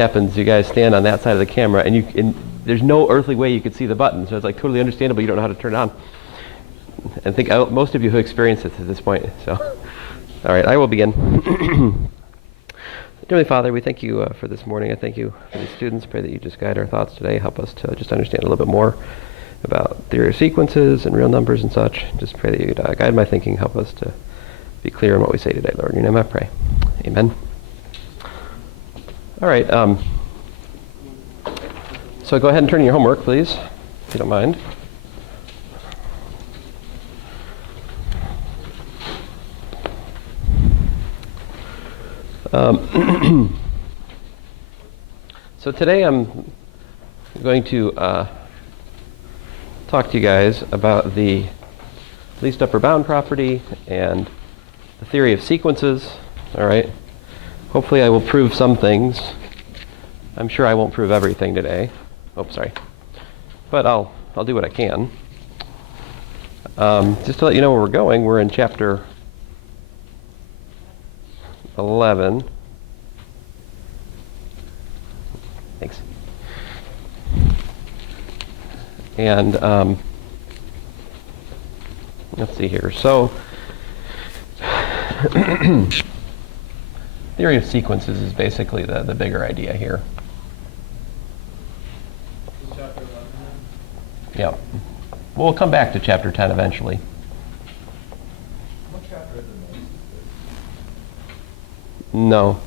happens, you guys stand on that side of the camera, and there's no earthly way you could see the button, so it's like totally understandable you don't know how to turn it on. And I think most of you have experienced it at this point. So, all right, I will begin. Dearly Father, we thank you for this morning. I thank you for these students. Pray that you just guide our thoughts today, help us to just understand a little bit more about theory of sequences and real numbers and such. Just pray that you guide my thinking, help us to be clear in what we say today, Lord. In your name I pray. Amen. All right, so go ahead and turn in your homework, please, if you don't mind. So today I'm going to talk to you guys about the least upper bound property and the theory of sequences. All right. Hopefully I will prove some things. I'm sure I won't prove everything today. Oh, sorry. But I'll do what I can. Just to let you know where we're going, we're in chapter 11. Thanks. And let's see here. So theory of sequences is basically the bigger idea here. Chapter 11. Yeah. We'll come back to chapter 10 eventually. What chapter is it? No,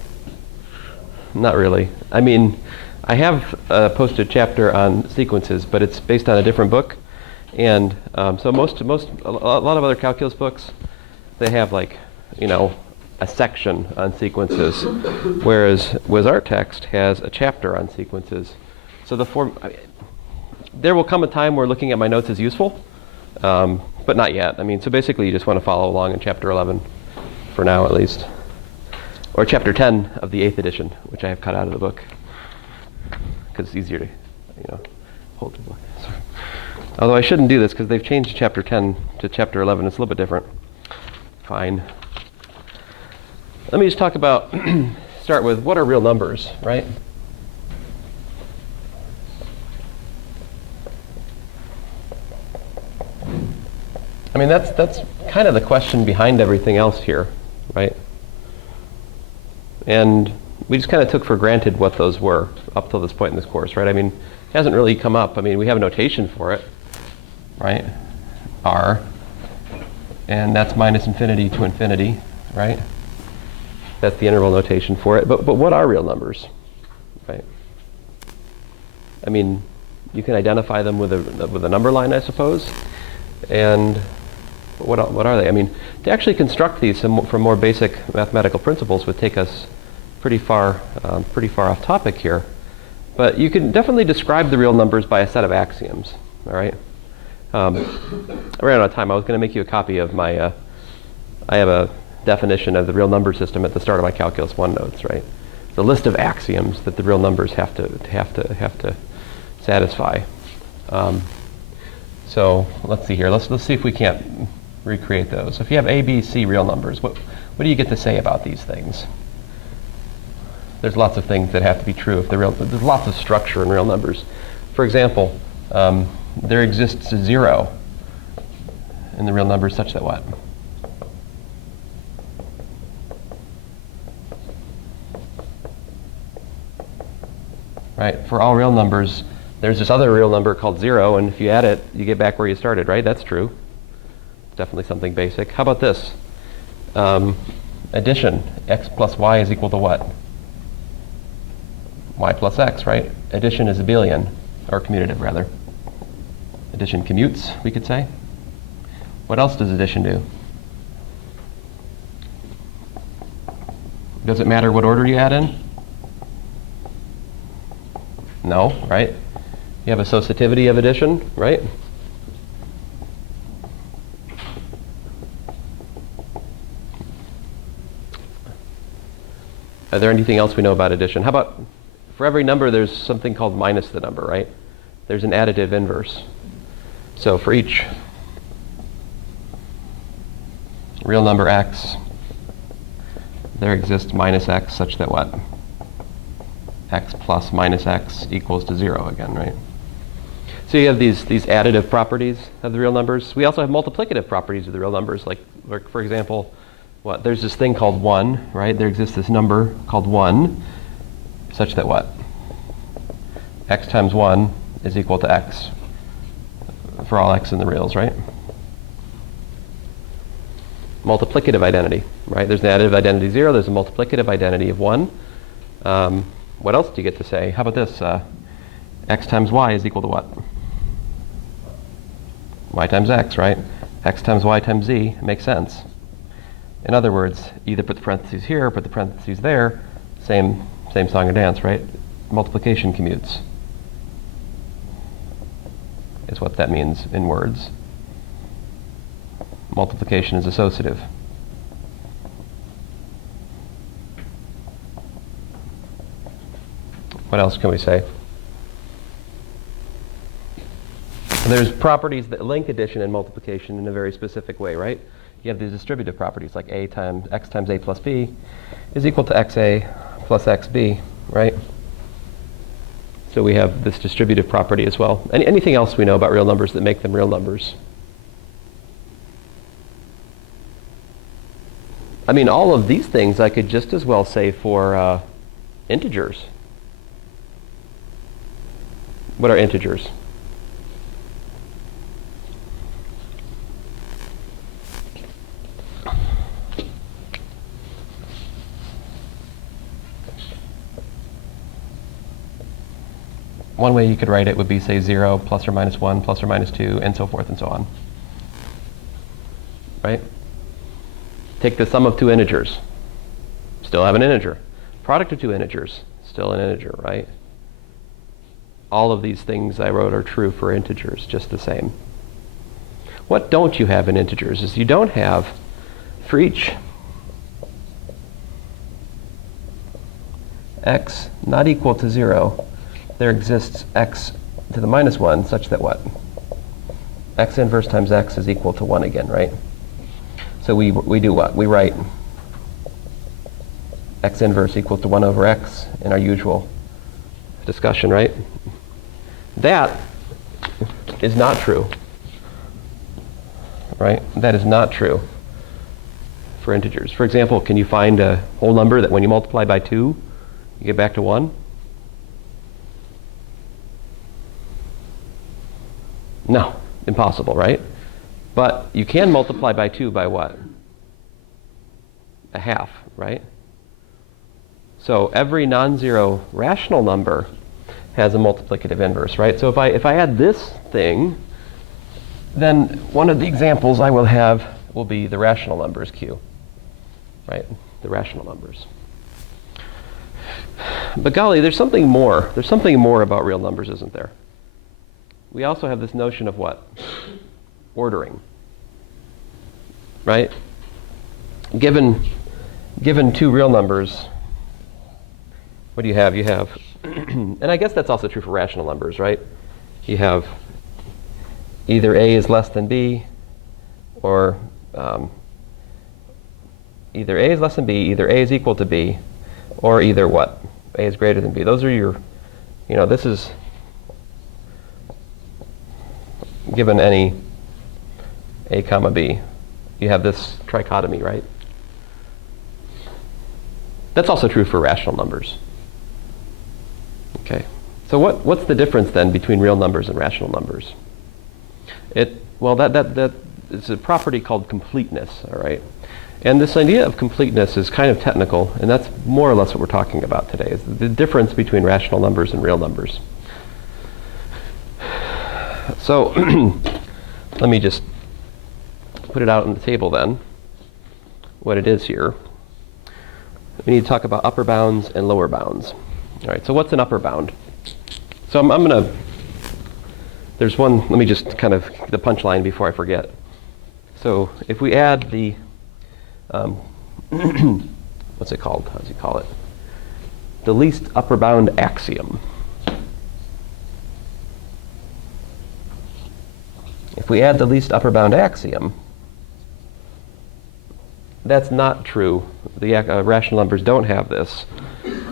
not really. I mean, I have posted a chapter on sequences, but it's based on a different book. And so a lot of other calculus books, they have like, a section on sequences, whereas Wizart Text has a chapter on sequences. So there will come a time where looking at my notes is useful, but not yet. I mean, so basically you just want to follow along in chapter 11, for now at least. Or chapter 10 of the 8th edition, which I have cut out of the book, because it's easier to, hold the book. Sorry. Although I shouldn't do this, because they've changed chapter 10 to chapter 11. It's a little bit different. Fine. Let me just talk about, start with what are real numbers, right? I mean, that's kind of the question behind everything else here, right? And we just kind of took for granted what those were up till this point in this course, right? I mean, it hasn't really come up. I mean, we have a notation for it, right? R, and that's minus infinity to infinity, right? That's the interval notation for it. But what are real numbers, right? I mean, you can identify them with a number line, I suppose. And what are they? I mean, to actually construct these from more basic mathematical principles would take us pretty far off topic here. But you can definitely describe the real numbers by a set of axioms. All right. I ran out of time. I was going to make you a copy of my. I have a definition of the real number system at the start of my Calculus 1 notes. Right. The list of axioms that the real numbers have to satisfy. So let's see here. Let's see if we can't recreate those. So if you have A, B, C real numbers, what do you get to say about these things? There's lots of things that have to be true if they're real. There's lots of structure in real numbers. For example, there exists a 0 in the real numbers such that what? Right. For all real numbers, there's this other real number called 0, and if you add it, you get back where you started, right? That's true. Definitely something basic. How about this? Addition. X plus y is equal to what? Y plus x, right? Addition is abelian, or commutative, rather. Addition commutes, we could say. What else does addition do? Does it matter what order you add in? No, right? You have associativity of addition, right? Are there anything else we know about addition? How about for every number there's something called minus the number, right? There's an additive inverse. So for each real number x, there exists minus x such that what? x plus minus x equals to 0 again, right? So you have these additive properties of the real numbers. We also have multiplicative properties of the real numbers. Like for example, there's this thing called 1, right? There exists this number called 1, such that what? X times 1 is equal to x for all x in the reals, right? Multiplicative identity, right? There's an additive identity 0. There's a multiplicative identity of 1. What else do you get to say? How about this? X times y is equal to what? Y times x, right? X times y times z makes sense. In other words, either put the parentheses here or put the parentheses there. Same song and dance, right? Multiplication commutes is what that means in words. Multiplication is associative. What else can we say? There's properties that link addition and multiplication in a very specific way, right? You have these distributive properties like x times a plus b is equal to xa plus xb, right? So we have this distributive property as well. Anything else we know about real numbers that make them real numbers? I mean, all of these things I could just as well say for integers. What are integers? One way you could write it would be, say, 0 plus or minus 1 plus or minus 2, and so forth and so on. Right? Take the sum of two integers. Still have an integer. Product of two integers. Still an integer, right? All of these things I wrote are true for integers, just the same. What don't you have in integers is you don't have, for each x not equal to 0, there exists x to the minus 1 such that what? X inverse times x is equal to 1 again, right? So we do what? We write x inverse equals to 1 over x in our usual discussion, right? That is not true, right? That is not true for integers. For example, can you find a whole number that when you multiply by 2, you get back to 1? No, impossible, right? But you can multiply by 2 by what? A half, right? So every non-zero rational number has a multiplicative inverse, right? So if I add this thing, then one of the examples I will have will be the rational numbers Q, right? The rational numbers. But golly, there's something more. There's something more about real numbers, isn't there? We also have this notion of what? Ordering, right? Given two real numbers, what do you have? You have, and I guess that's also true for rational numbers, right? You have either A is less than B, or either A is less than B, either A is equal to B, or either what? A is greater than B. Those are your, this is given any A comma B. You have this trichotomy, right? That's also true for rational numbers. Okay. So what's the difference then between real numbers and rational numbers? Well, that is a property called completeness, all right? And this idea of completeness is kind of technical, and that's more or less what we're talking about today, is the difference between rational numbers and real numbers. So let me just put it out on the table then, what it is here. We need to talk about upper bounds and lower bounds. All right, so what's an upper bound? So I'm going to, there's one, let me just kind of, the punchline before I forget. So if we add the, what's it called? How does he call it? The least upper bound axiom. If we add the least upper bound axiom, that's not true. The rational numbers don't have this.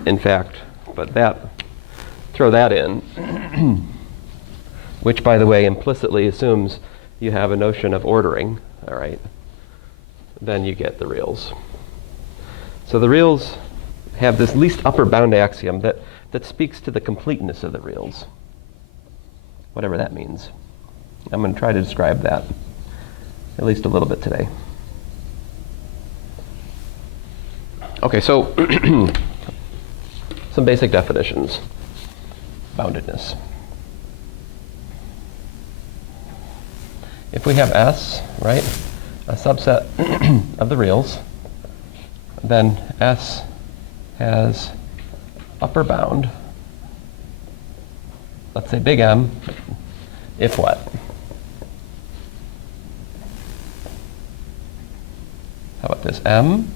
In fact, but throw that in, which, by the way, implicitly assumes you have a notion of ordering, all right? Then you get the reals. So the reals have this least upper bound axiom that speaks to the completeness of the reals, whatever that means. I'm going to try to describe that, at least a little bit today. Okay, so some basic definitions. Boundedness. If we have S, right, a subset of the reals, then S has upper bound, let's say big M, if what? How about this? M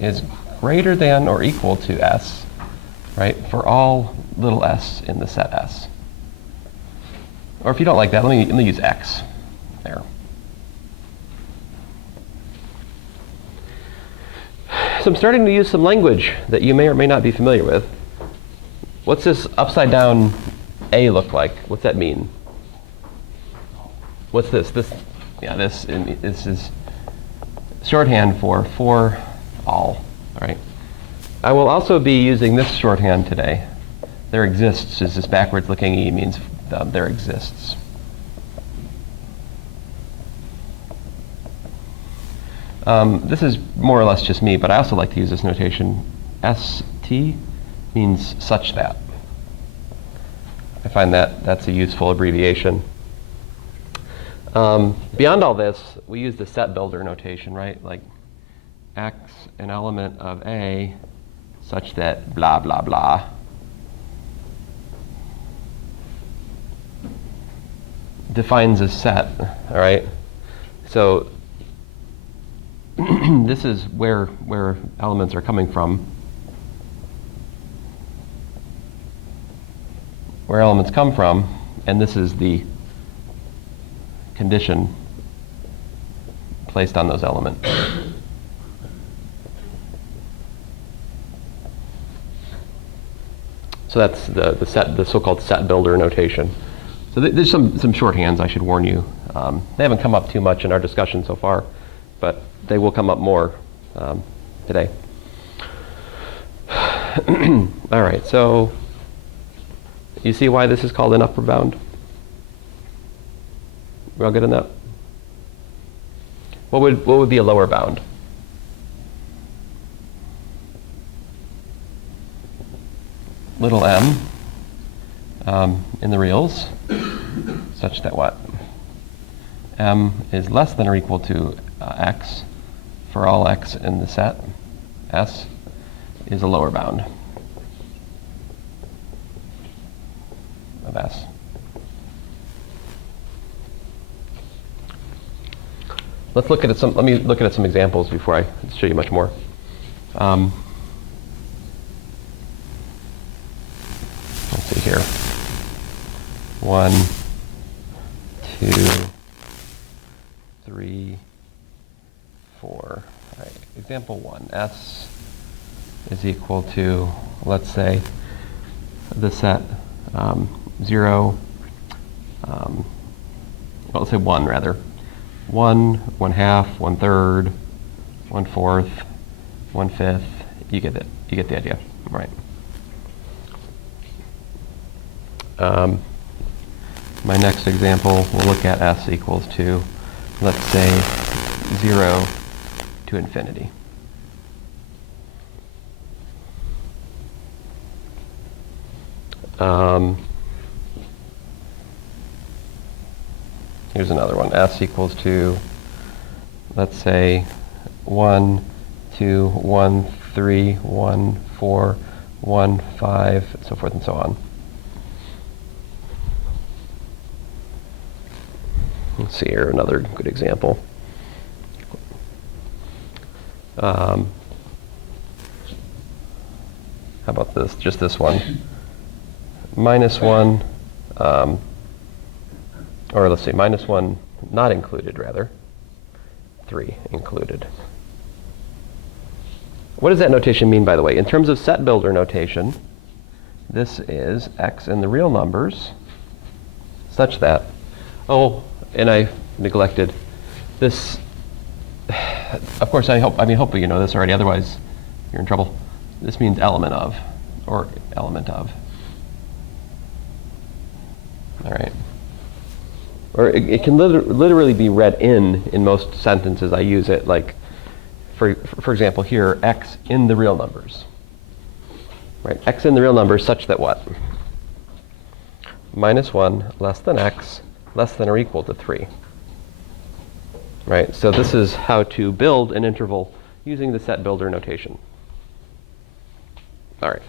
is greater than or equal to S, right, for all little s in the set S. Or if you don't like that, let me use X there. So I'm starting to use some language that you may or may not be familiar with. What's this upside down A look like? What's that mean? What's this? This is shorthand for all right? I will also be using this shorthand today. There exists is this backwards looking E means there exists. This is more or less just me, but I also like to use this notation. ST means such that. I find that's a useful abbreviation. Beyond all this, we use the set builder notation, right? Like X, an element of A, such that blah, blah, blah. Defines a set, all right? So this is where elements are coming from. Where elements come from, and this is the condition placed on those elements. So that's the so-called set builder notation. So there's some shorthands I should warn you. They haven't come up too much in our discussion so far, but they will come up more today. All right, so you see why this is called an upper bound? We're all good on that? What would be a lower bound? Little m in the reals, such that what? M is less than or equal to x for all x in the set. S is a lower bound of S. Let me look at some examples before I show you much more. Let's see here. 1, 2, 3, 4. All right. Example 1. S is equal to, let's say, the set 0. Well, let's say 1 rather. 1, 1/2, 1/3, 1/4, 1/5. You get it. You get the idea, right? My next example, we'll look at S equals to, let's say, 0 to infinity. Here's another one. S equals to, let's say, 1, 2, 1, 3, 1, 4, 1, 5, so forth and so on. Let's see here, another good example. How about this? Just this one. -1, or let's see, -1 not included, rather. 3 included. What does that notation mean, by the way? In terms of set builder notation, this is x in the real numbers such that, oh, and I neglected this. Of course, hopefully you know this already, otherwise you're in trouble. This means element of, or element of. All right. Or it can literally be read in most sentences. I use it like, for example, here, x in the real numbers. Right, x in the real numbers such that what? -1 less than x less than or equal to 3. Right, so this is how to build an interval using the set builder notation. All right,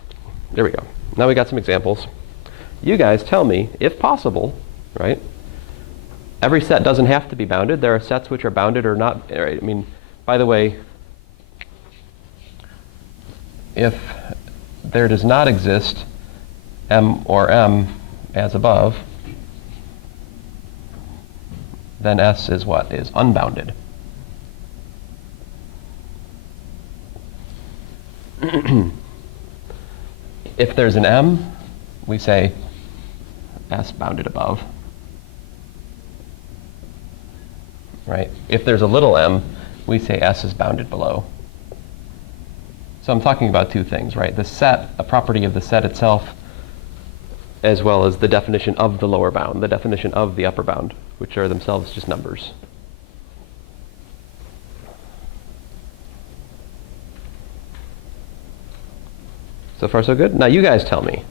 there we go. Now we got some examples. You guys tell me, if possible, right? Every set doesn't have to be bounded. There are sets which are bounded or not. Right? I mean, by the way, if there does not exist M or M as above, then S is what? Is unbounded. If there's an M, we say S bounded above. Right? If there's a little m, we say S is bounded below. So I'm talking about two things, right? The set, a property of the set itself, as well as the definition of the lower bound, the definition of the upper bound, which are themselves just numbers. So far so good? Now you guys tell me.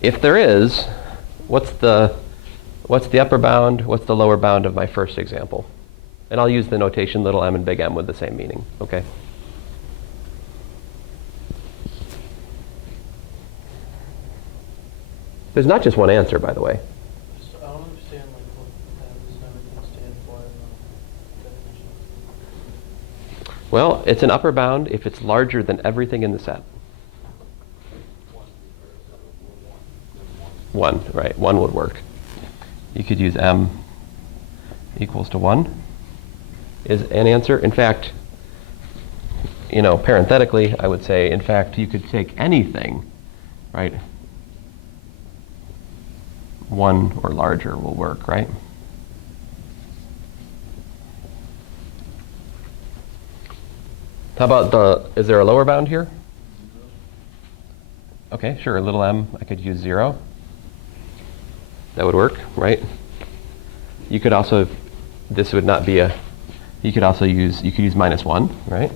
If there is, what's the upper bound, what's the lower bound of my first example? And I'll use the notation little m and big M with the same meaning, okay? There's not just one answer, by the way. I don't understand what does everything stand for in the definition. Well, it's an upper bound if it's larger than everything in the set. 1, right, 1 would work. You could use m equals to 1 is an answer. In fact, parenthetically, I would say, in fact, you could take anything, right? 1 or larger will work, right? How about is there a lower bound here? Okay, sure, little m, I could use 0. That would work, right? You could also, this would not be you could use -1, right?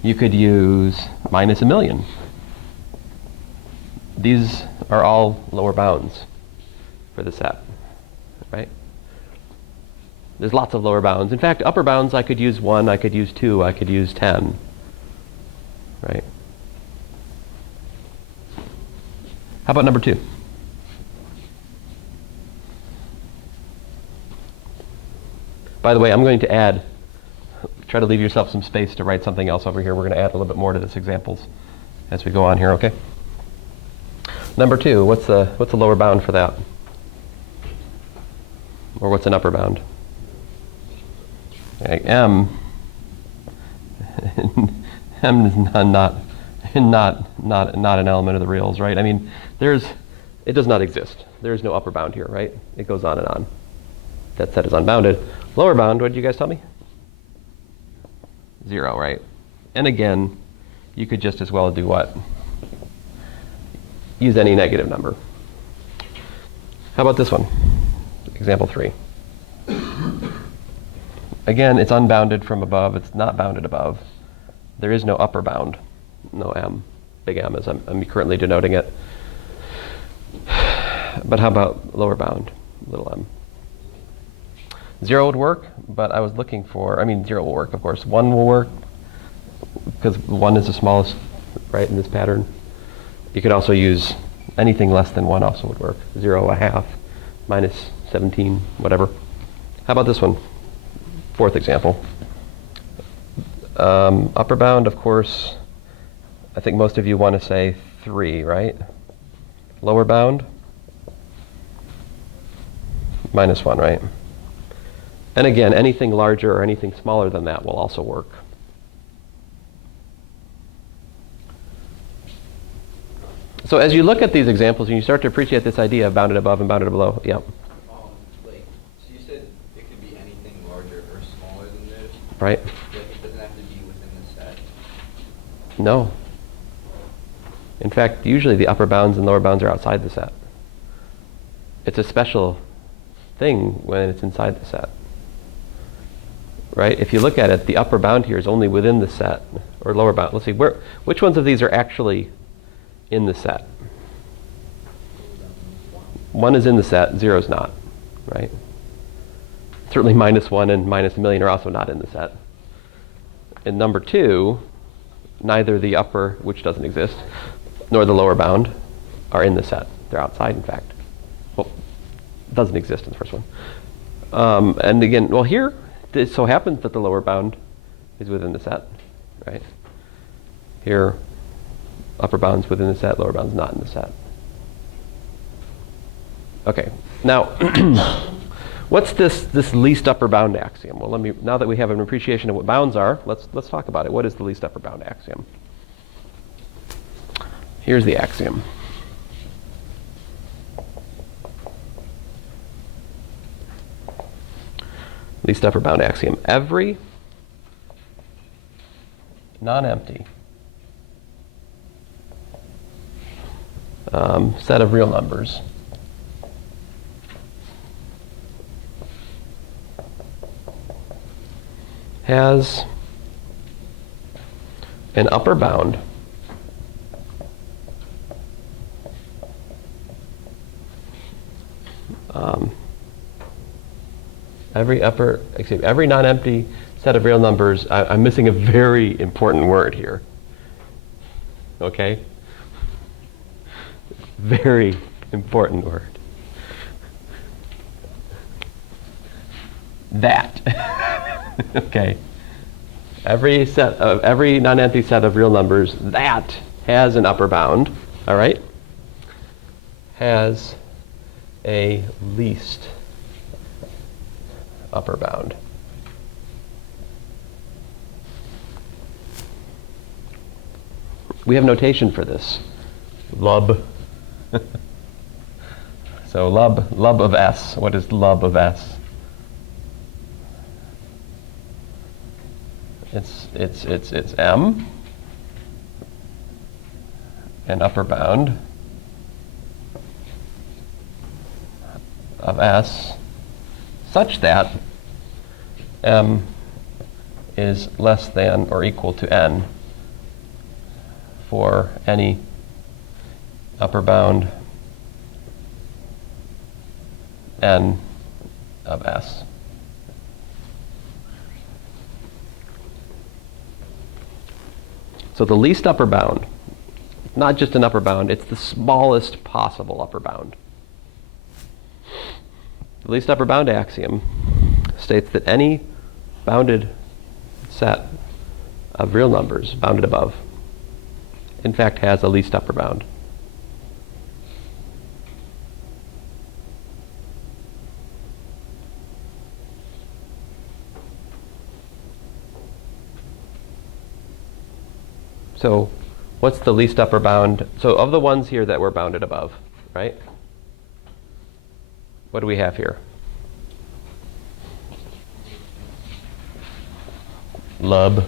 You could use -1,000,000. These are all lower bounds for the set, right? There's lots of lower bounds. In fact, upper bounds, I could use 1, I could use 2, I could use 10, right? How about number 2? By the way, I'm going to add, try to leave yourself some space to write something else over here. We're going to add a little bit more to this examples as we go on here, okay? Number 2, what's the lower bound for that? Or what's an upper bound? Okay, m is not an element of the reals, right? I mean, it does not exist. There is no upper bound here, right? It goes on and on. That set is unbounded. Lower bound, what did you guys tell me? 0, right? And again, you could just as well do what? Use any negative number. How about this one? Example 3. Again, it's unbounded from above. It's not bounded above. There is no upper bound. No m. Big M as I'm currently denoting it. But how about lower bound? Little m. 0 would work, but I was looking for, 0 will work, of course. 1 will work, because 1 is the smallest, right, in this pattern. You could also use anything less than 1 also would work. 0, a half, -17, whatever. How about this one? 4th example. Upper bound, of course, I think most of you want to say 3, right? Lower bound? -1, right? And again, anything larger or anything smaller than that will also work. So as you look at these examples and you start to appreciate this idea of bounded above and bounded below, yep. Like, so you said it could be anything larger or smaller than this. Right? But it doesn't have to be within the set. No. In fact, usually the upper bounds and lower bounds are outside the set. It's a special thing when it's inside the set. Right? If you look at it, the upper bound here is only within the set, or lower bound. Let's see, which ones of these are actually in the set? 1 is in the set, 0 is not, right? Certainly -1 and -1,000,000 are also not in the set. In number 2, neither the upper, which doesn't exist, nor the lower bound are in the set. They're outside, in fact. Well, doesn't exist in the first one. And again, well, here it so happens that the lower bound is within the set, right? Here, upper bound's within the set, lower bound's not in the set. Okay, now what's this least upper bound axiom? Well, now that we have an appreciation of what bounds are, let's talk about it. What is the least upper bound axiom? Here's the axiom. Least upper bound axiom. Every non-empty set of real numbers has an upper bound every non-empty set of real numbers. I'm missing a very important word here. Okay? Very important word. That. Okay. Every non-empty set of real numbers that has an upper bound, all right, has a least upper bound. We have notation for this. Lub. So lub of S. What is lub of S? It's M, an upper bound of S such that M is less than or equal to N for any upper bound N of S. So the least upper bound, not just an upper bound, it's the smallest possible upper bound. The least upper bound axiom states that any bounded set of real numbers, bounded above, in fact has a least upper bound. So what's the least upper bound? So of the ones here that were bounded above, right? What do we have here? Lub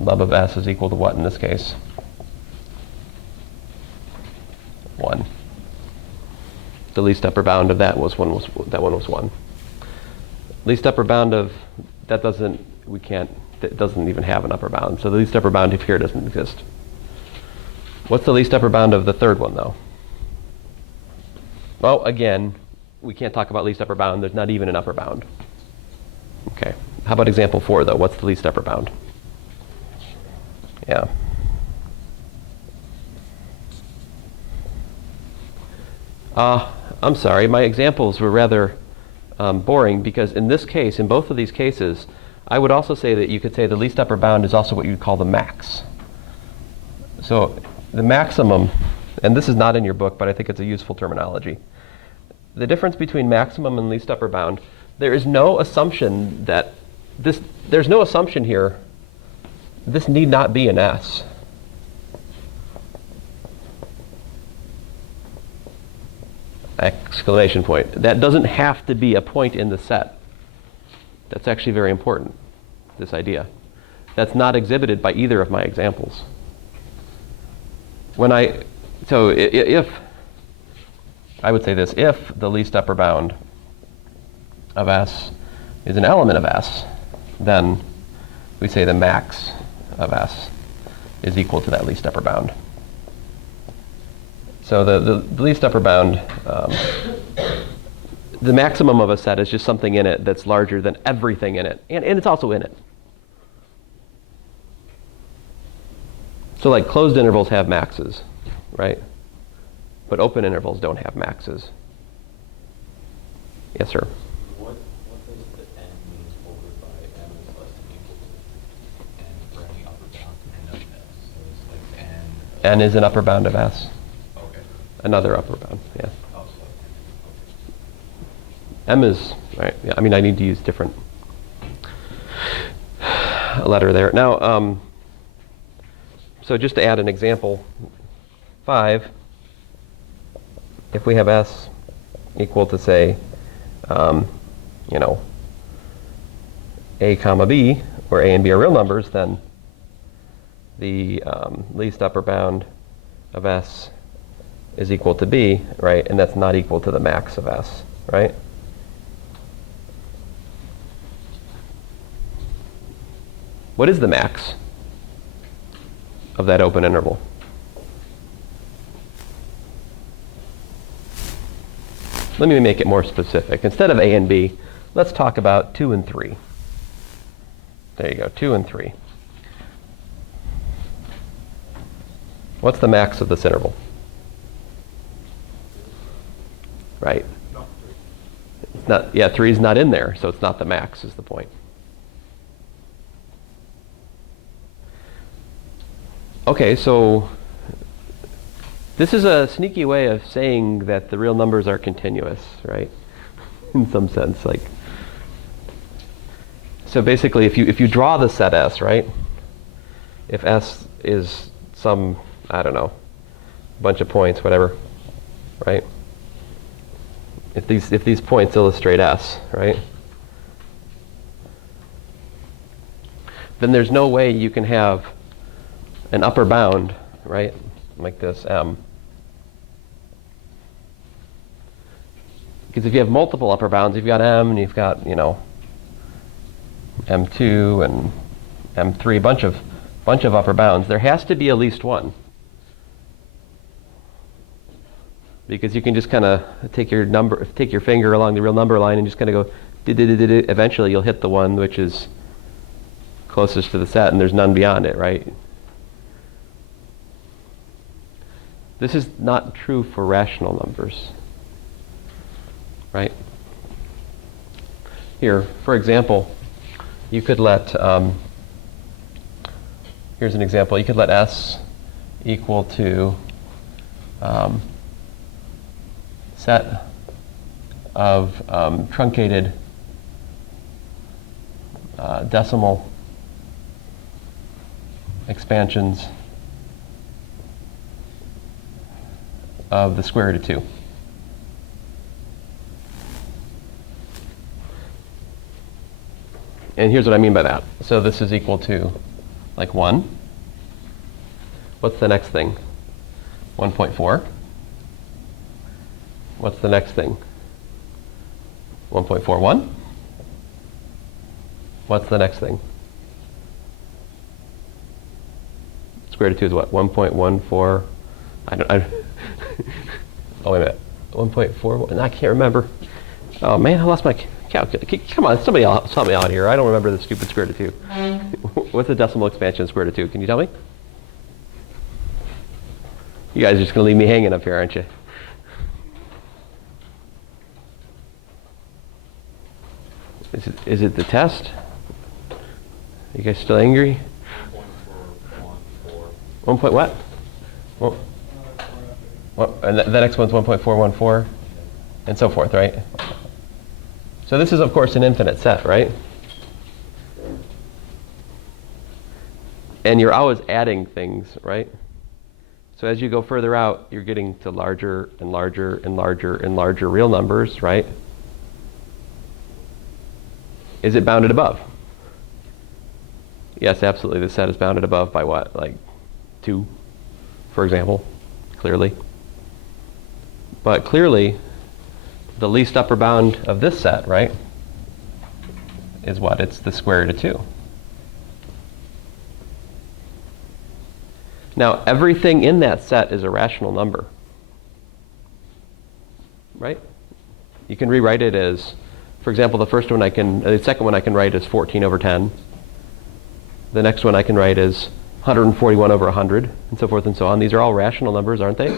of S is equal to what in this case? 1. The least upper bound of that one was 1. Least upper bound of that doesn't even have an upper bound. So the least upper bound of here doesn't exist. What's the least upper bound of the third one, though? Well, again, we can't talk about least upper bound. There's not even an upper bound. Okay. How about example 4, though? What's the least upper bound? Yeah. I'm sorry. My examples were rather boring because in this case, in both of these cases, I would also say that you could say the least upper bound is also what you'd call the max. So the maximum, and this is not in your book, but I think it's a useful terminology. The difference between maximum and least upper bound, there is no assumption that there's no assumption here, this need not be an S. exclamation point. That doesn't have to be a point in the set. That's actually very important, this idea. That's not exhibited by either of my examples. If, I would say this, if the least upper bound of S is an element of S, then we say the max of S is equal to that least upper bound. So the least upper bound, the maximum of a set is just something in it that's larger than everything in it, and it's also in it. So like closed intervals have maxes, right? But open intervals don't have maxes. Yes, sir? What does the n mean over by m is less than equal to n for any upper bound n of s? So it's like n. N is an upper bound of S. Okay. Another upper bound, yeah. Oh, so M is, right, yeah, I mean, I need to use different letter there. Now, so just to add an example, 5, if we have S equal to, say, A comma B, where A and B are real numbers, then the least upper bound of S is equal to B, right? And that's not equal to the max of S, right? What is the max of that open interval? Let me make it more specific. Instead of A and B, let's talk about 2 and 3. There you go, 2 and 3. What's the max of this interval? Right? It's not, yeah, 3 is not in there, so it's not the max is the point. Okay, so this is a sneaky way of saying that the real numbers are continuous, right? In some sense, like. So basically, if you draw the set S, right? If S is some, I don't know, bunch of points, whatever, right? If these points illustrate S, right? Then there's no way you can have an upper bound, right? Like this, M. Because if you have multiple upper bounds, you've got M and you've got, M2 and M3, bunch of upper bounds. There has to be at least one. Because you can just kind of take your finger along the real number line and just kind of go, eventually you'll hit the one which is closest to the set, and there's none beyond it, right? This is not true for rational numbers, right? Here, for example, you could let, here's an example, you could let S equal to set of truncated decimal expansions of the square root of 2. And here's what I mean by that. So this is equal to, like, 1. What's the next thing? 1.4. What's the next thing? 1.41. What's the next thing? Square root of 2 is what? 1.14. Oh, wait a minute. 1.4. I can't remember. Oh, man, I lost my calculator. Come on, somebody else help me out here. I don't remember the stupid square root of 2. What's the decimal expansion of square root of 2? Can you tell me? You guys are just going to leave me hanging up here, aren't you? Is it the test? You guys still angry? 1 point what? And the next one's 1.414, and so forth, right? So this is, of course, an infinite set, right? And you're always adding things, right? So as you go further out, you're getting to larger and larger and larger and larger real numbers, right? Is it bounded above? Yes, absolutely. The set is bounded above by what? Like 2, for example, clearly. But clearly, the least upper bound of this set, right, is what? It's the square root of 2. Now, everything in that set is a rational number, right? You can rewrite it as, for example, the second one I can write as 14 over 10. The next one I can write as 141 over 100, and so forth and so on. These are all rational numbers, aren't they?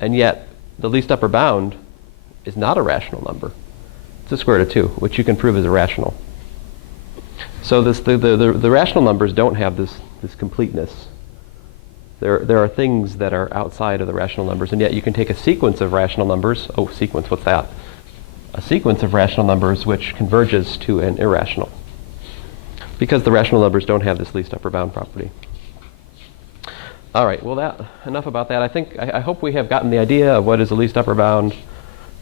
And yet, the least upper bound is not a rational number. It's the square root of 2, which you can prove is irrational. So the rational numbers don't have this completeness. There are things that are outside of the rational numbers, and yet you can take a sequence of rational numbers. Oh, sequence, what's that? A sequence of rational numbers which converges to an irrational, because the rational numbers don't have this least upper bound property. All right, well, enough about that. I hope we have gotten the idea of what is the least upper bound,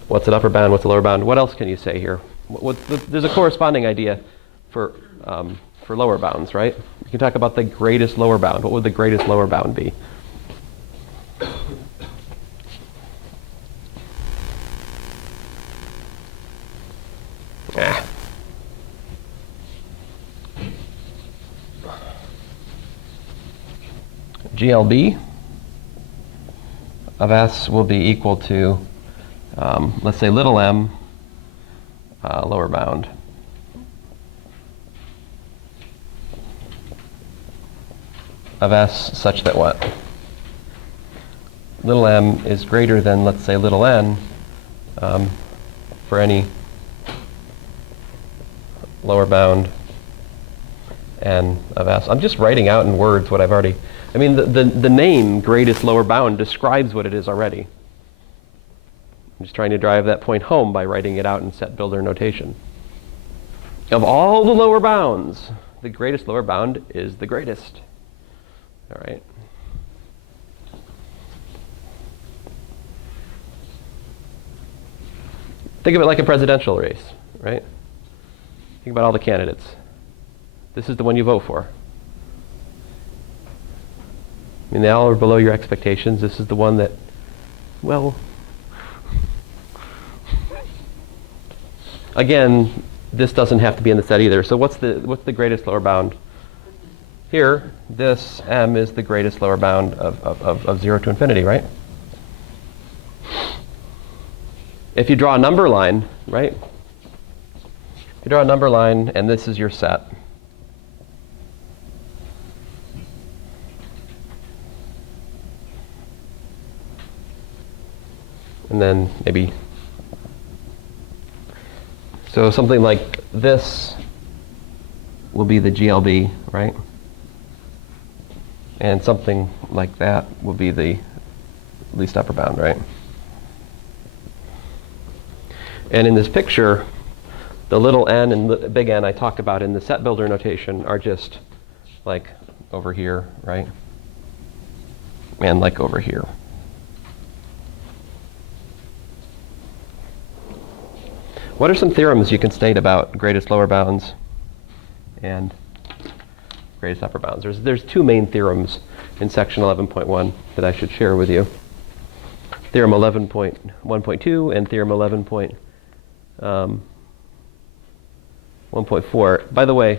what's an upper bound, what's a lower bound. What else can you say here? There's a corresponding idea for lower bounds, right? You can talk about the greatest lower bound. What would the greatest lower bound be? GLB of S will be equal to, let's say, little m lower bound of S such that what? Little m is greater than, let's say, little n for any lower bound n of S. I'm just writing out in words what I've already... I mean, the name greatest lower bound describes what it is already. I'm just trying to drive that point home by writing it out in set builder notation. Of all the lower bounds, the greatest lower bound is the greatest. All right. Think of it like a presidential race, right? Think about all the candidates. This is the one you vote for. I mean, they all are below your expectations. This is the one that, well, again, this doesn't have to be in the set either. So what's the greatest lower bound? Here, this m is the greatest lower bound of 0 to infinity, right? If you draw a number line, right? If you draw a number line, and this is your set. And then maybe, so something like this will be the GLB, right? And something like that will be the least upper bound, right? And in this picture, the little n and the big N I talk about in the set builder notation are just like over here, right? And like over here. What are some theorems you can state about greatest lower bounds and greatest upper bounds? There's 2 main theorems in section 11.1 that I should share with you. Theorem 11.1.2 and theorem 11.1.4. By the way,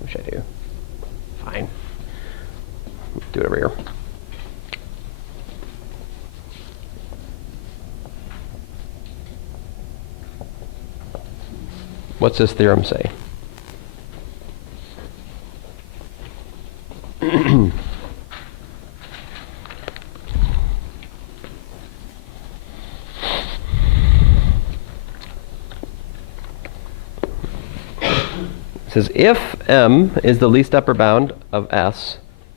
wish I do. Fine. Do it over here. What's this theorem say? It says if m is the least upper bound of S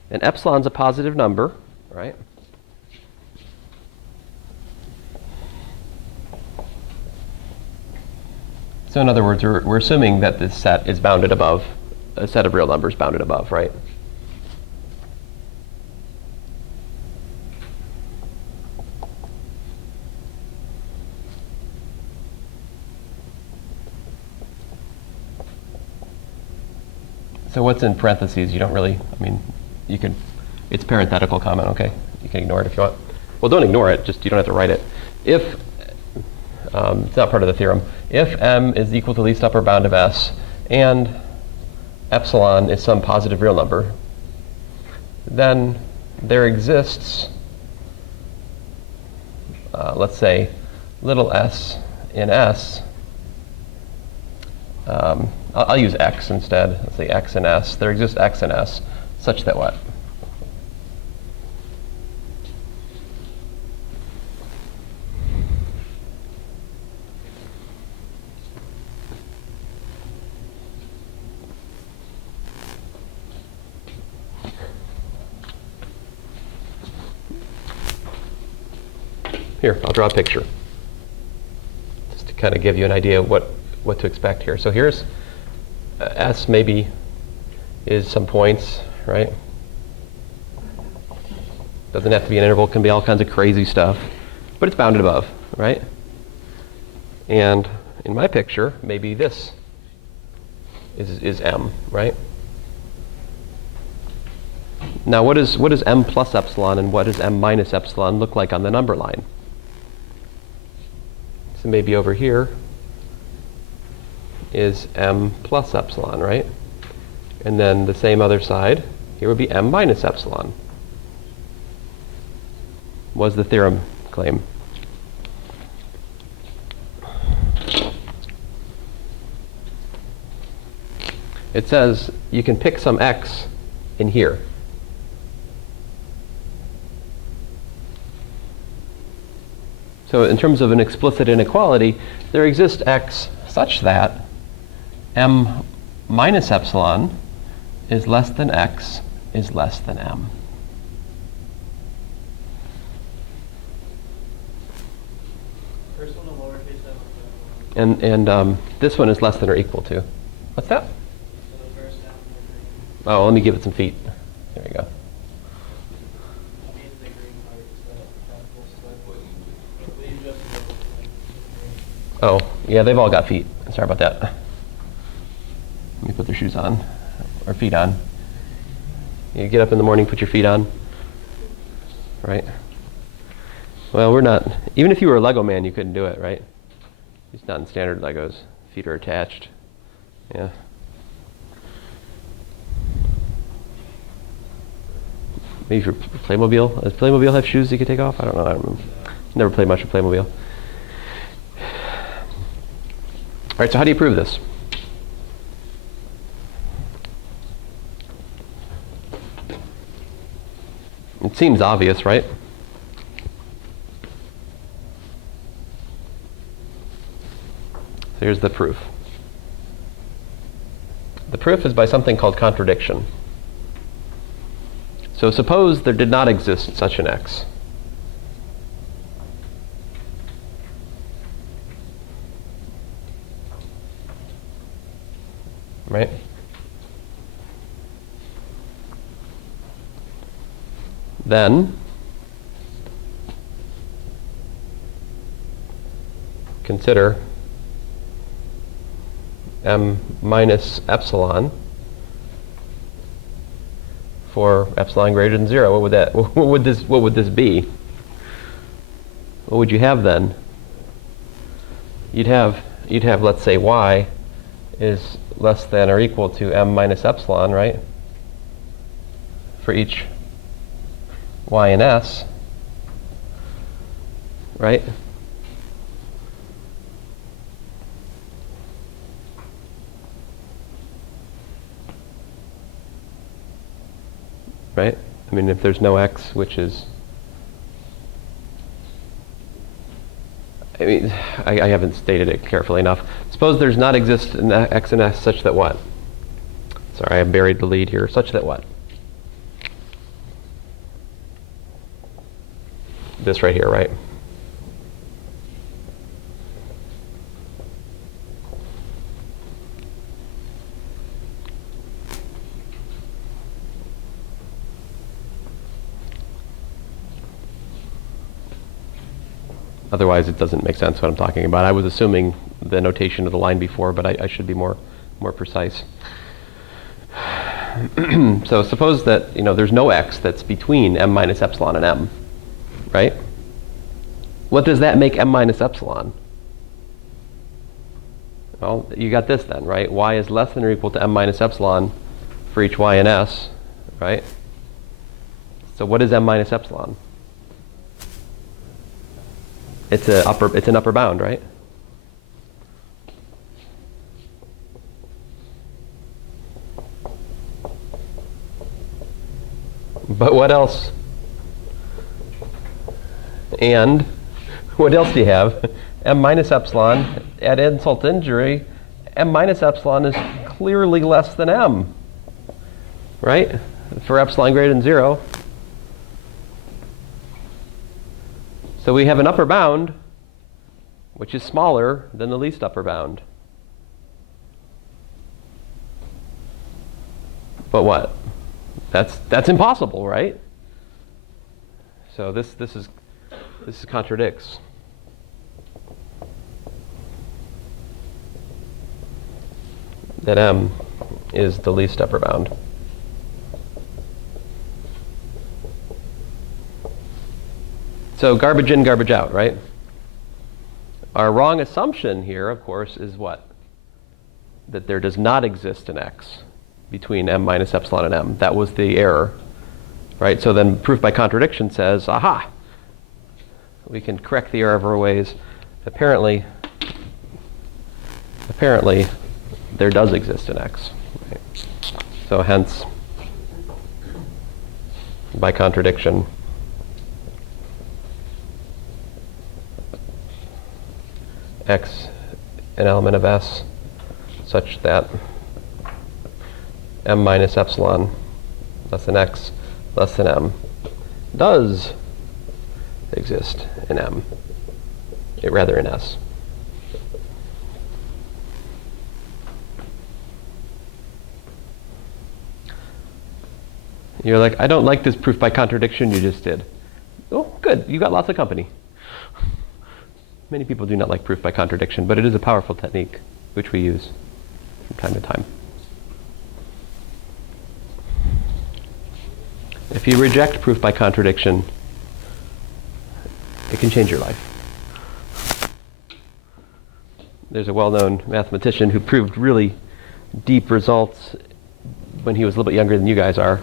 and epsilon's a positive number, right? So in other words, we're assuming that this set is bounded above, a set of real numbers bounded above, right? So what's in parentheses? You don't really, I mean, you can, it's parenthetical comment, okay? You can ignore it if you want. Well, don't ignore it, just you don't have to write it. If, it's not part of the theorem, if m is equal to least upper bound of s and epsilon is some positive real number, then there exists, let's say, little s in s. I'll use x instead. Let's say x in s. There exists x in s such that what? Here, I'll draw a picture just to kind of give you an idea of what to expect here. So here's S maybe is some points, right? Doesn't have to be an interval, can be all kinds of crazy stuff, but it's bounded above, right? And in my picture, maybe this is M, right? Now what does M plus epsilon and what does M minus epsilon look like on the number line? So maybe over here is M plus epsilon, right? And then the same other side, here would be M minus epsilon. Was the theorem claim? It says you can pick some x in here. So in terms of an explicit inequality, there exists x such that m minus epsilon is less than x is less than m. First one, a lowercase m. And this one is less than or equal to. What's that? So the first down the green. Oh, let me give it some feet. There you go. I mean the green part is that full split. But you just did it, like, Oh, yeah, they've all got feet. Sorry about that. Let me put their shoes on, or feet on. You get up in the morning, put your feet on, right? Well, we're not, even if you were a Lego man, you couldn't do it, right? It's not in standard Legos. Feet are attached. Yeah. Maybe for Playmobil. Does Playmobil have shoes you could take off? I don't know. I don't remember. Never played much with Playmobil. All right, so how do you prove this? It seems obvious, right? So here's the proof. The proof is by something called contradiction. So suppose there did not exist such an x. Right? Then consider m minus epsilon for epsilon greater than 0. What would that? What would this be? What would you have then? You'd have let's say y is less than or equal to m minus epsilon, right? For each y in s, right? Right? I mean, if there's no x, which is, I mean, I haven't stated it carefully enough. Suppose there's not exist an x and s such that what? Sorry, I buried the lead here. Such that what? This right here, right? Otherwise, it doesn't make sense what I'm talking about. I was assuming the notation of the line before, but I should be more precise. So suppose that there's no x that's between m minus epsilon and m, right? What does that make m minus epsilon? Well, you got this then, right? Y is less than or equal to m minus epsilon for each y in S, right? So what is m minus epsilon? It's an upper bound, right? But what else? And what else do you have? M minus epsilon, at insult to injury, m minus epsilon is clearly less than m, right? For epsilon greater than 0. So we have an upper bound, which is smaller than the least upper bound. But what? That's impossible, right? So this contradicts. That m is the least upper bound. So garbage in, garbage out, right? Our wrong assumption here, of course, is what? That there does not exist an x between m minus epsilon and m. That was the error, right? So then proof by contradiction says, aha, we can correct the error of our ways. Apparently, there does exist an x. Right? So hence, by contradiction, x an element of S such that m minus epsilon less than x less than m does exist in M, rather in S. You're like, I don't like this proof by contradiction you just did. Oh, good, you got lots of company. Many people do not like proof by contradiction, but it is a powerful technique which we use from time to time. If you reject proof by contradiction, it can change your life. There's a well-known mathematician who proved really deep results when he was a little bit younger than you guys are.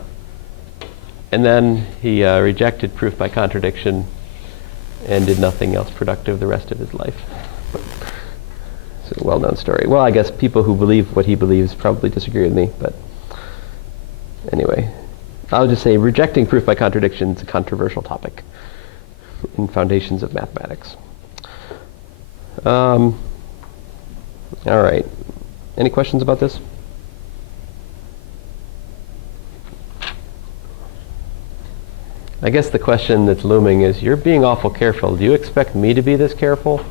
And then he rejected proof by contradiction and did nothing else productive the rest of his life. It's a well-known story. Well, I guess people who believe what he believes probably disagree with me, but anyway. I'll just say rejecting proof by contradiction is a controversial topic in foundations of mathematics. All right. Any questions about this? I guess the question that's looming is, you're being awful careful. Do you expect me to be this careful?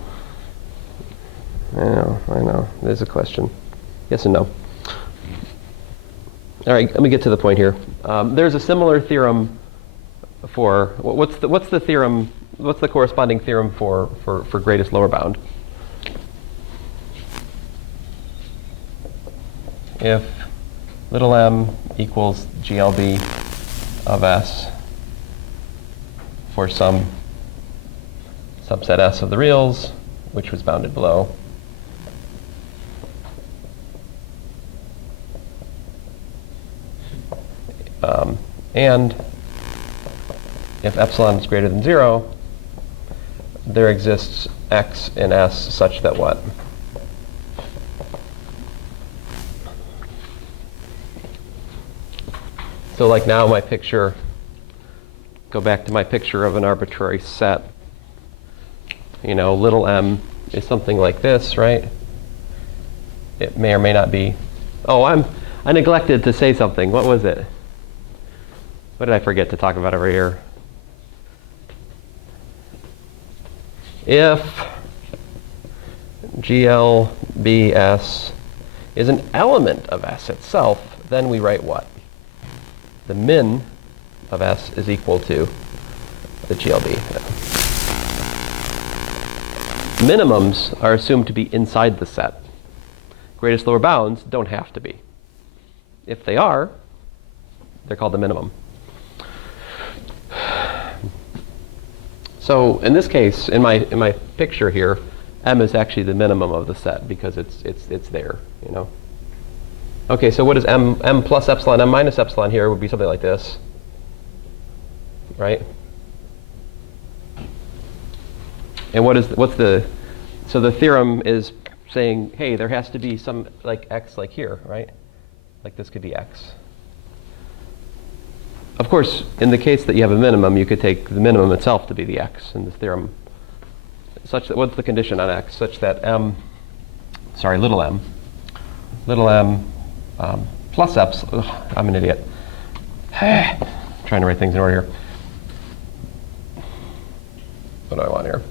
I know. There's a question. Yes and no. All right, let me get to the point here. There's a similar theorem for, what's the theorem, what's the corresponding theorem for greatest lower bound? If little m equals GLB of S for some subset S of the reals, which was bounded below, and if epsilon is greater than 0, there exists x in S such that what? So like now my picture, go back to my picture of an arbitrary set. Little m is something like this, right? It may or may not be. Oh, I neglected to say something. What was it? What did I forget to talk about over here? If GLBS is an element of S itself, then we write what? The min of S is equal to the GLB. minimums are assumed to be inside the set. Greatest lower bounds don't have to be. If they are, they're called the minimum. So in this case, in my picture here, M is actually the minimum of the set because it's there, you know. Okay, so what is M plus epsilon, M minus epsilon here would be something like this, right? And so the theorem is saying, hey, there has to be some like x like here, right? Like this could be x. Of course, in the case that you have a minimum, you could take the minimum itself to be the x in the theorem. Such that, what's the condition on x? Such that little m plus epsilon, I'm an idiot. Trying to write things in order here. What do I want here?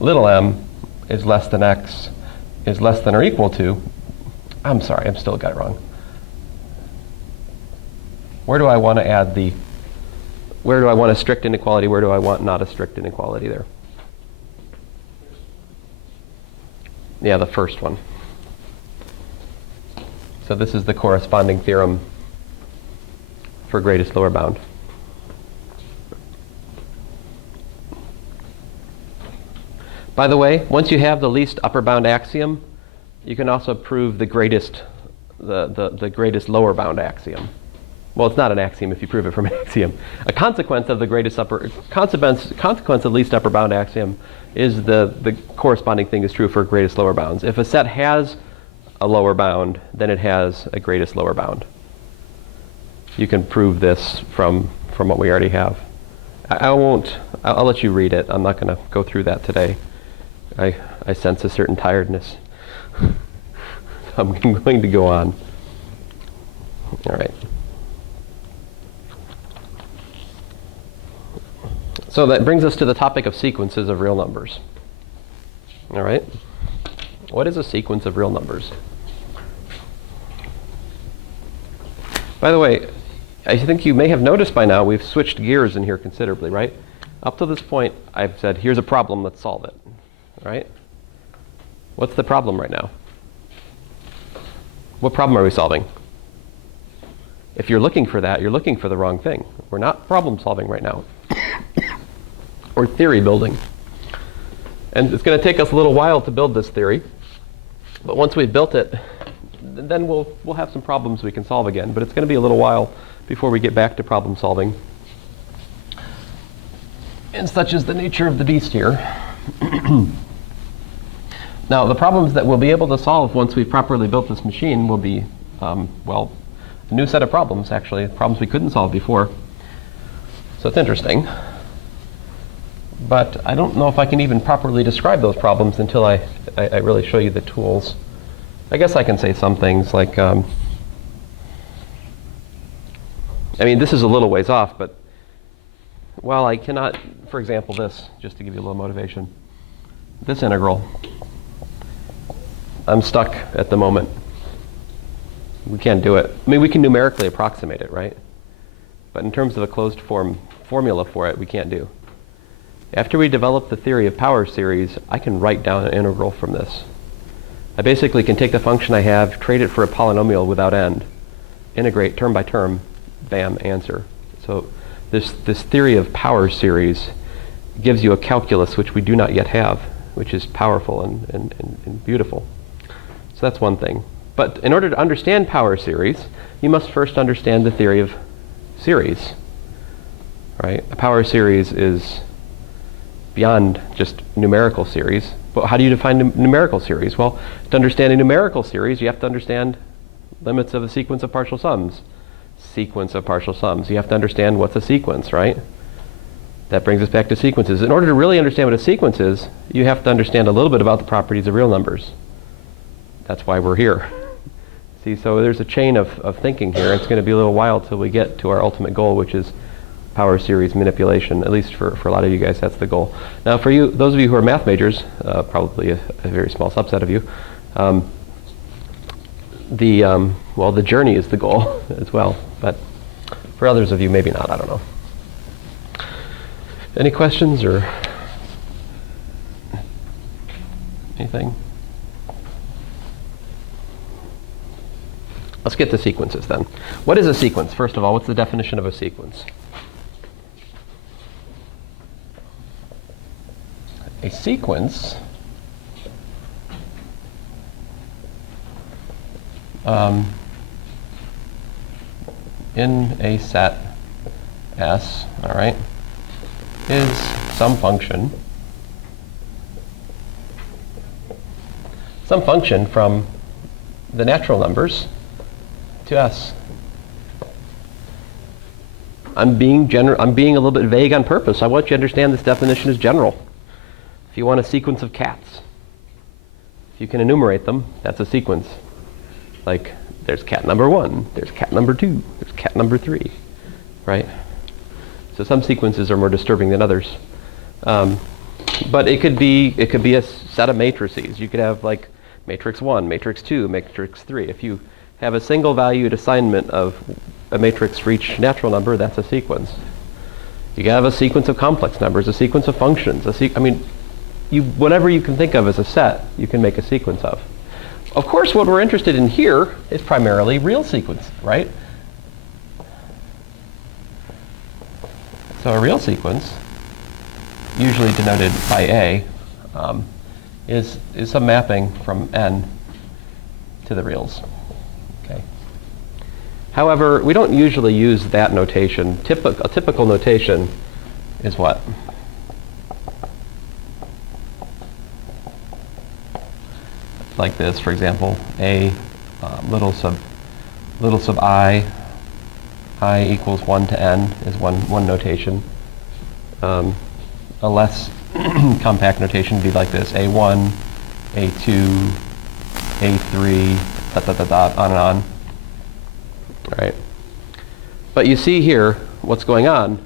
Little m is less than x is less than or equal to, I'm sorry, I'm still got it wrong. Where do I want to add where do I want a strict inequality? Where do I want not a strict inequality there? Yeah, the first one. So this is the corresponding theorem for greatest lower bound. By the way, once you have the least upper bound axiom, you can also prove the greatest lower bound axiom. Well, it's not an axiom if you prove it from an axiom. A consequence of the consequence of least upper bound axiom is the corresponding thing is true for greatest lower bounds. If a set has a lower bound, then it has a greatest lower bound. You can prove this from what we already have. I'll let you read it. I'm not going to go through that today. I sense a certain tiredness. I'm going to go on. All right. So that brings us to the topic of sequences of real numbers. All right. What is a sequence of real numbers? By the way, I think you may have noticed by now we've switched gears in here considerably, right? Up to this point, I've said, here's a problem, let's solve it. Right? What's the problem right now? What problem are we solving? If you're looking for that, you're looking for the wrong thing. We're not problem solving right now. Or theory building. And it's going to take us a little while to build this theory. But once we've built it, then we'll have some problems we can solve again. But it's going to be a little while before we get back to problem solving. And such is the nature of the beast here. Now, the problems that we'll be able to solve once we've properly built this machine will be, a new set of problems, actually, problems we couldn't solve before. So it's interesting. But I don't know if I can even properly describe those problems until I really show you the tools. I guess I can say some things like, this is a little ways off, but while I cannot, for example, this, just to give you a little motivation, this integral, I'm stuck at the moment. We can't do it. We can numerically approximate it, right? But in terms of a closed form formula for it, we can't do. After we develop the theory of power series, I can write down an integral from this. I basically can take the function I have, trade it for a polynomial without end, integrate term by term, bam, answer. So this theory of power series gives you a calculus which we do not yet have, which is powerful and beautiful. So that's one thing. But in order to understand power series, you must first understand the theory of series. Right? A power series is beyond just numerical series. But how do you define numerical series? Well, to understand a numerical series, you have to understand limits of a sequence of partial sums. Sequence of partial sums. You have to understand what's a sequence, right? That brings us back to sequences. In order to really understand what a sequence is, you have to understand a little bit about the properties of real numbers. That's why we're here. See, so there's a chain of thinking here. It's going to be a little while till we get to our ultimate goal, which is power series manipulation. At least for a lot of you guys, that's the goal. Now, for you, those of you who are math majors, probably a very small subset of you, the journey is the goal as well. But for others of you, maybe not. I don't know. Any questions or Anything? Let's get to sequences then. What is a sequence? First of all, what's the definition of a sequence? A sequence in a set S, all right, is some function from the natural numbers to S. I'm being a little bit vague on purpose. I want you to understand this definition is general. If you want a sequence of cats, if you can enumerate them, that's a sequence. Like, there's cat number 1, there's cat number 2, there's cat number 3, right? So some sequences are more disturbing than others. But it could be a set of matrices. You could have like matrix 1, matrix 2, matrix 3. If you have a single valued assignment of a matrix for each natural number, that's a sequence. You can have a sequence of complex numbers, a sequence of functions. Whatever you can think of as a set, you can make a sequence of. Of course, what we're interested in here is primarily real sequence, right? So a real sequence, usually denoted by A, is some mapping from N to the reals. Okay. However, we don't usually use that notation. A typical notation is what? Like this, for example, A little sub I equals 1 to N is one notation. A less compact notation would be like this: A1, A2, A3, on and on. All right. But you see here, what's going on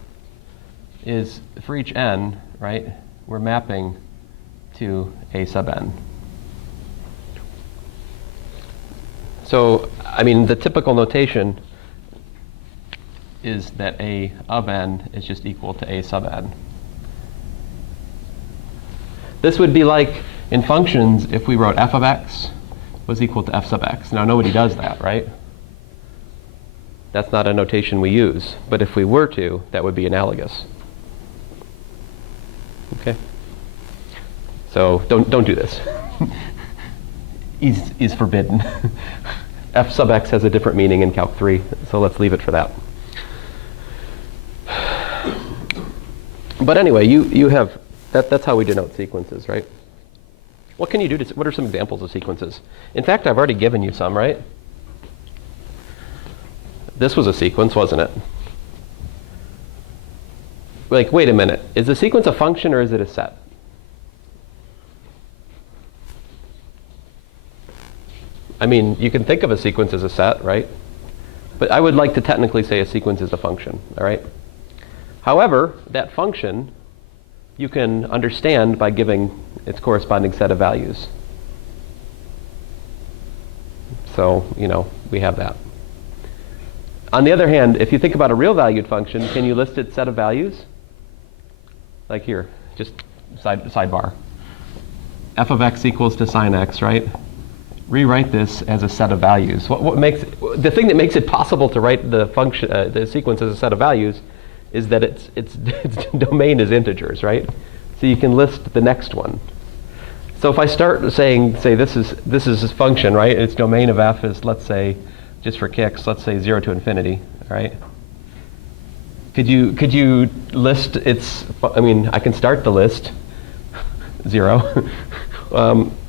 is for each N, right, we're mapping to A sub N. So, the typical notation is that A of N is just equal to A sub N. This would be like in functions if we wrote f of x was equal to f sub x. Now nobody does that, right? That's not a notation we use, but if we were to, that would be analogous. Okay? So don't do this. Is forbidden. F sub x has a different meaning in Calc 3, so let's leave it for that. But anyway, you have that's how we denote sequences, right? What can you do what are some examples of sequences? In fact, I've already given you some, right? This was a sequence, wasn't it? Like, wait a minute. Is the sequence a function or is it a set? You can think of a sequence as a set, right? But I would like to technically say a sequence is a function, all right? However, that function you can understand by giving its corresponding set of values. So, we have that. On the other hand, if you think about a real valued function, can you list its set of values? Like here, just sidebar. F of x equals to sine x, right? Rewrite this as a set of values. The thing that makes it possible to write the function, the sequence as a set of values, is that its domain is integers, right? So you can list the next one. So if I start say this is this function, right? Its domain of f is, let's say, just for kicks, let's say 0 to infinity, right? Could you list its? I can start the list 0.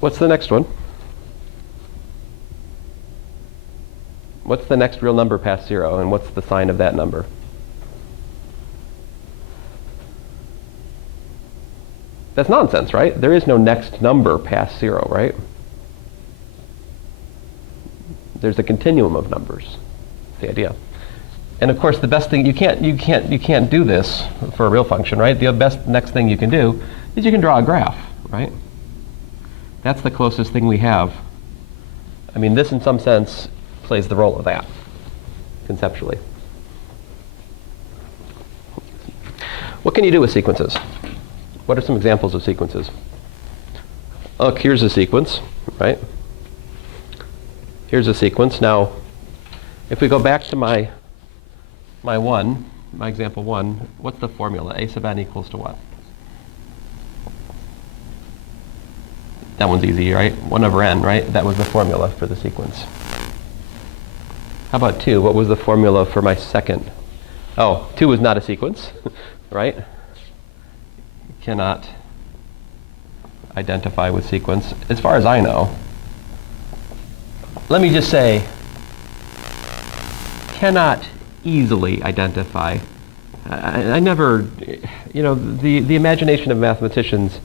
What's the next one? What's the next real number past 0, and what's the sign of that number? That's nonsense, right? There is no next number past 0, right? There's a continuum of numbers. That's the idea. And of course, the best thing you can't do this for a real function, right? The best next thing you can do is you can draw a graph, right? That's the closest thing we have. This in some sense plays the role of that, conceptually. What can you do with sequences? What are some examples of sequences? look, here's a sequence, right? Here's a sequence. Now, if we go back to my example 1, what's the formula? A sub n equals to what? That one's easy, right? 1 over n, right? That was the formula for the sequence. How about 2? What was the formula for my second? Oh, 2 is not a sequence, right? Cannot identify with sequence, as far as I know. Let me just say, cannot easily identify. I never, you know, the imagination of mathematicians,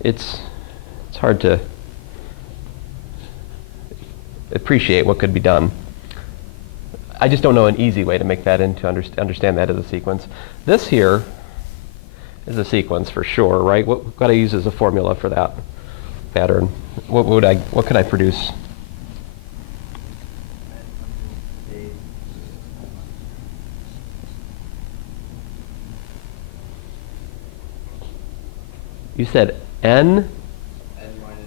it's hard to appreciate what could be done. I just don't know an easy way to make that into understand that as a sequence. This here is a sequence for sure, right? What could I use as a formula for that pattern? What could I produce? You said n? N minus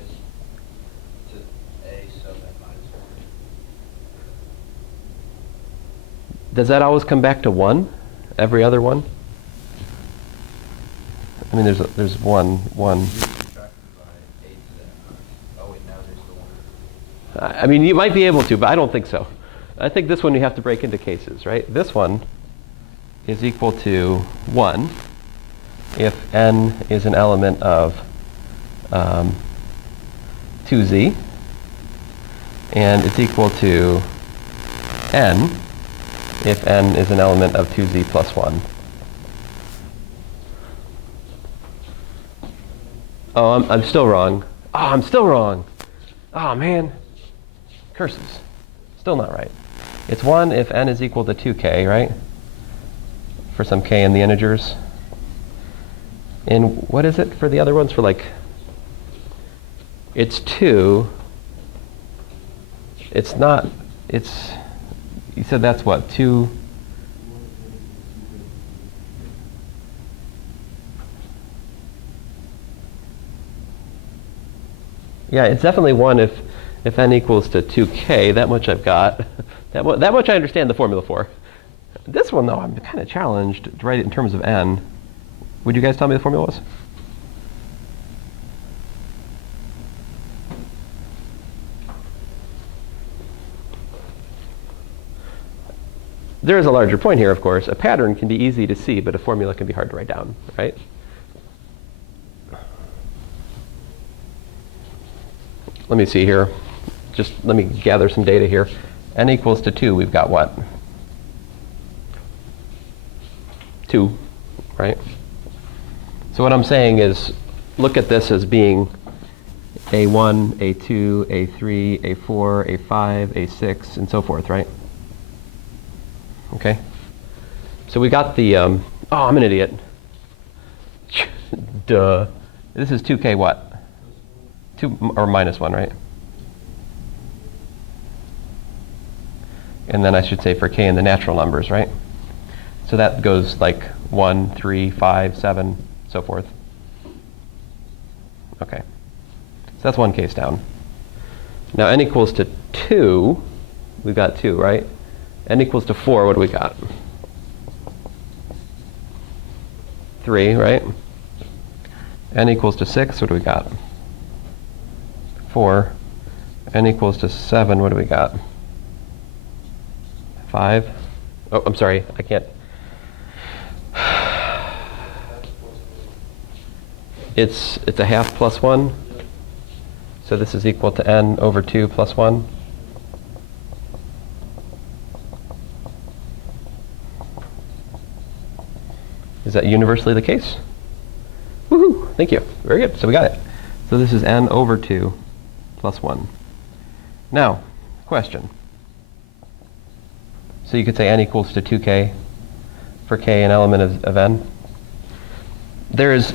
to A sub n minus 1. Does that always come back to 1? Every other one? I mean, there's one. Subtracted by A to the oh wait, now there's the 1. I mean, you might be able to, but I don't think so. I think this one you have to break into cases, right? This one is equal to 1 if n is an element of 2z, and it's equal to n if n is an element of 2z plus 1. Oh, I'm still wrong. Oh, I'm still wrong. Oh, man. Curses. Still not right. It's 1 if n is equal to 2k, right? For some k in the integers. And what is it for the other ones? For like, it's 2. It's not, it's, you said that's what, 2? Yeah, it's definitely 1 if n equals to 2k. That much I've got. That much I understand the formula for. This one, though, I'm kind of challenged to write it in terms of n. Would you guys tell me the formula was? There is a larger point here, of course. A pattern can be easy to see, but a formula can be hard to write down, right? Let me see here. Just let me gather some data here. N equals to 2, we've got what? 2, right? So what I'm saying is, look at this as being A1, A2, A3, A4, A5, A6, and so forth, right? Okay? So we got the, oh, I'm an idiot. Duh. This is 2k what? 2 or minus 1, right? And then I should say for k in the natural numbers, right? So that goes like 1, 3, 5, 7, so forth. Okay. So that's one case down. Now n equals to 2, we've got 2, right? N equals to 4, what do we got? 3, right? N equals to 6, what do we got? 4. N equals to 7, what do we got? 5. Oh, I'm sorry, I can't. It's a half plus 1. So this is equal to n over 2 plus 1. Is that universally the case? Woohoo! Thank you. Very good. So we got it. So this is n over 2 plus 1. Now, question. So you could say n equals to 2k for k an element of n. There is